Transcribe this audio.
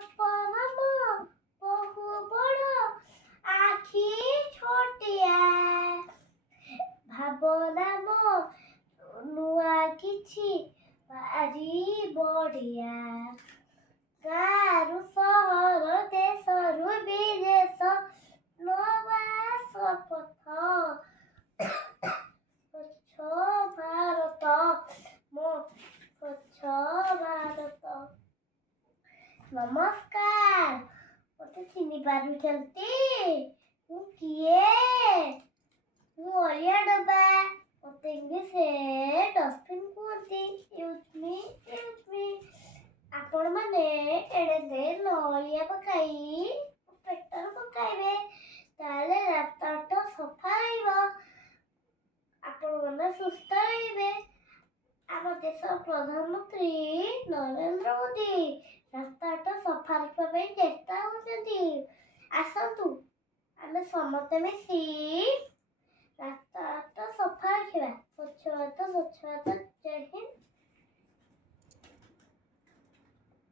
ବାପା ବହୁ ବଡ଼ ଆଖି ଛୋଟିଆ ଭାବନା ମୋ ନୂଆ କିଛି ଭାରି ବଢ଼ିଆ ଗାଁରୁ ସହର ଦେଶରୁ ବିଦେଶ ନୂଆ ଶପଥ ସ୍ୱଚ୍ଛ ଭାରତ ମୋ ସ୍ୱଚ୍ଛ ଭାରତ। ନମସ୍କାର, ମୋତେ ଚିହ୍ନି ପାରୁଛନ୍ତି? ମୁଁ କିଏ? ମୁଁ ଅଳିଆ ଡବା। ମୋତେ ଇଂଲିଶରେ ଡଷ୍ଟବିନ୍ କୁହନ୍ତି। ୟୁଜ୍ ମି। ଆପଣମାନେ ଏଣେ ଅଳିଆ ପକାଇ ପେଟରେ ପକାଇବେ, ତାହେଲେ ରାସ୍ତାଟା ସଫା ରହିବ, ଆପଣମାନେ ସୁସ୍ଥ ରହିବେ। ଆମ ଦେଶର ପ୍ରଧାନମନ୍ତ୍ରୀ ନରେନ୍ଦ୍ର ମୋଦି ରାସ୍ତାଟା ସଫା ରଖିବା ପାଇଁ ଚେଷ୍ଟା କରୁଛନ୍ତି। ଆସନ୍ତୁ ଆମେ ସମସ୍ତେ ମିଶି